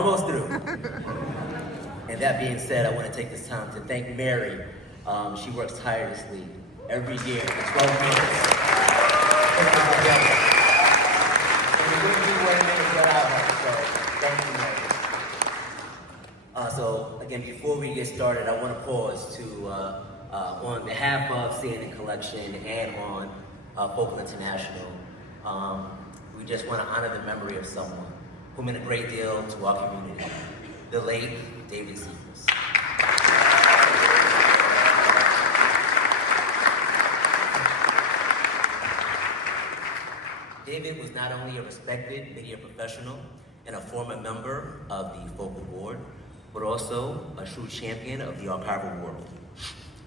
almost through. And that being said, I want to take this time to thank Mary. She works tirelessly every year for 12 years. And it wouldn't be what it is without her, so thank you, Mary. So again, before we get started, I want to pause to, on behalf of CNN Collection and on Focal International, we just want to honor the memory of someone who meant a great deal to our community, the late David Seevers. David was not only a respected media professional and a former member of the Focal Board, but also a true champion of the archival world.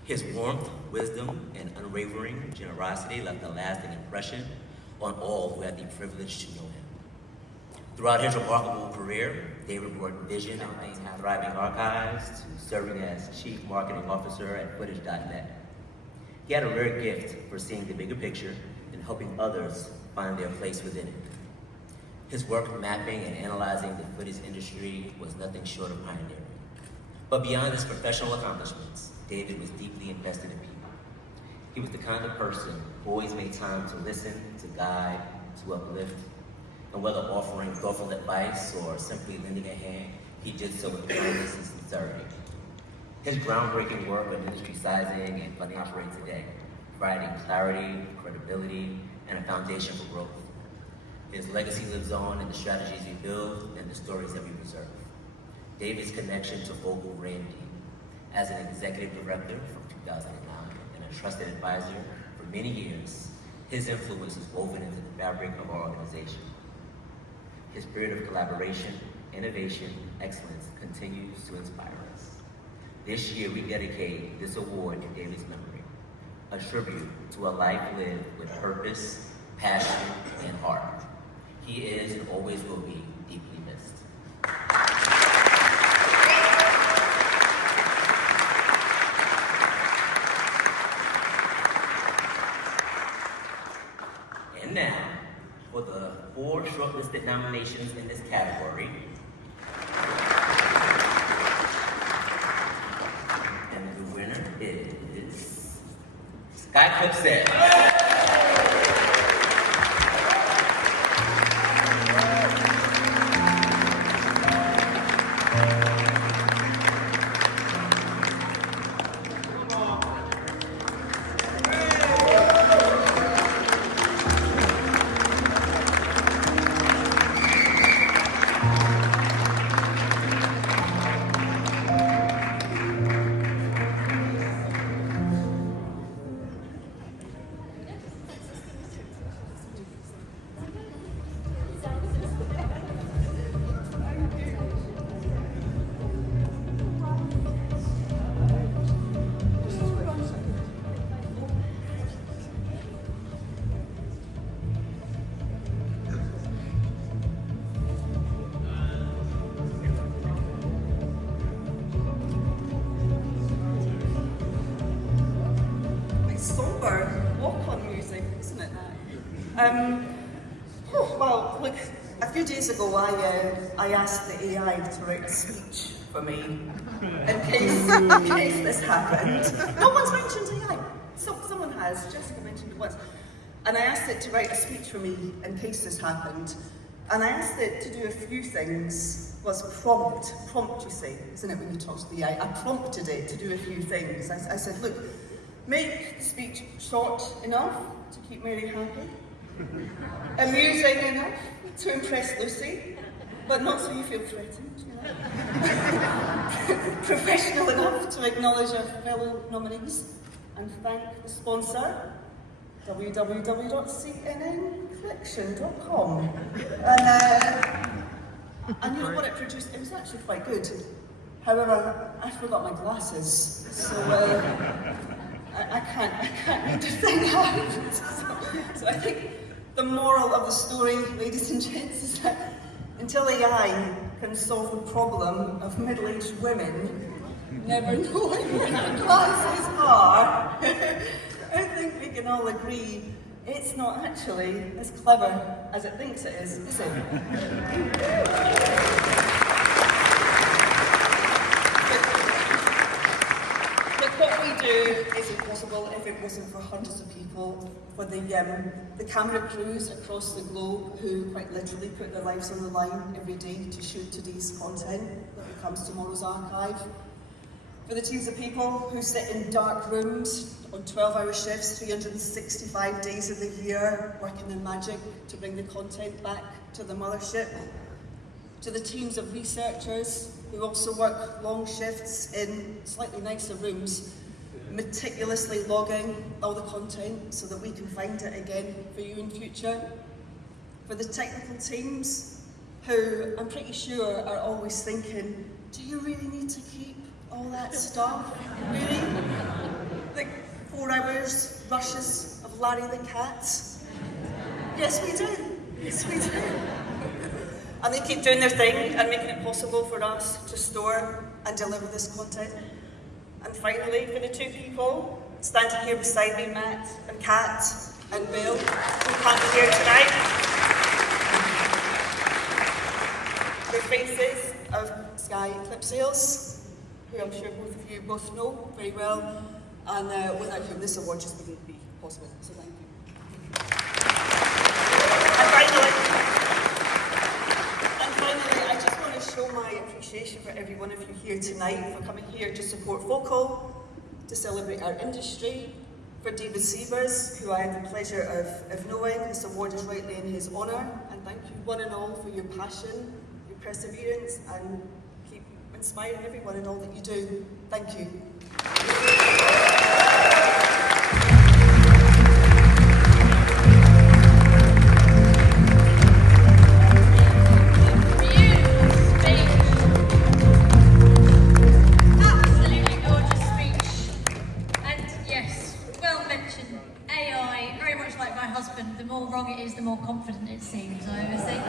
His warmth, wisdom, and unwavering generosity left a lasting impression on all who had the privilege to know him. Throughout his remarkable career, David brought vision and thriving archives to serving as Chief Marketing Officer at Footage.net. He had a rare gift for seeing the bigger picture and helping others find their place within it. His work mapping and analyzing the footage industry was nothing short of pioneering. But beyond his professional accomplishments, David was deeply invested in people. He was the kind of person who always made time to listen, to guide, to uplift, and whether offering thoughtful advice or simply lending a hand, he did so with kindness and sincerity. His groundbreaking work on industry sizing and funding operates today, providing clarity, credibility, and a foundation for growth. His legacy lives on in the strategies we build and the stories that we preserve. David's connection to Focal ran deep. As an executive director from 2009 and a trusted advisor for many years, his influence is woven into the fabric of our organization. His spirit of collaboration, innovation, excellence continues to inspire us. This year, we dedicate this award in David's memory, a tribute to a life lived with purpose, passion, and heart. He is and always will be deeply missed. And now, for the 4 shortlisted nominations in this category. And the winner is Sky Clipset. Walk-on music, isn't it? Well, look, a few days ago I asked the AI to write a speech for me in case this happened. No one's mentioned AI. Someone has, Jessica mentioned it once. And I asked it to write a speech for me in case this happened. And I asked it to do a few things. Was prompt, you say, isn't it, when you talk to the AI? I prompted it to do a few things. I said, look, make the speech short enough to keep Mary happy, amusing enough to impress Lucy, but not so you feel threatened, you know. Professional enough to acknowledge our fellow nominees and thank the sponsor, www.cnncollection.com. And you know what it produced? It was actually quite good. However, I forgot my glasses, so I can't read the thing out. So I think the moral of the story, ladies and gents, is that until AI can solve the problem of middle-aged women never knowing where their glasses are, I think we can all agree it's not actually as clever as it thinks it is it? wasn't for hundreds of people, for the camera crews across the globe who quite literally put their lives on the line every day to shoot today's content that becomes tomorrow's archive. For the teams of people who sit in dark rooms on 12-hour shifts, 365 days of the year, working their magic to bring the content back to the mothership. To the teams of researchers who also work long shifts in slightly nicer rooms, meticulously logging all the content so that we can find it again for you in future. For the technical teams who I'm pretty sure are always thinking, do you really need to keep all that stuff? Really? Like 4 hours rushes of Larry the Cat? Yes, we do. Yes, we do. And they keep doing their thing and making it possible for us to store and deliver this content. And finally, for the two people standing here beside me, Matt and Kat and Bill, who can't be here tonight. The faces of Sky Eclipse Sales, who I'm sure both of you both know very well. And without whom this award just wouldn't be possible. So thank you. And finally, I just want to show my appreciation for every one of you here tonight for coming here to support Focal, to celebrate our industry, for David Seevers, who I had the pleasure of knowing. This award is rightly in his honour, and thank you one and all for your passion, your perseverance, and keep inspiring everyone in all that you do. Thank you. AI, very much like my husband, the more wrong it is, the more confident it seems, I always think.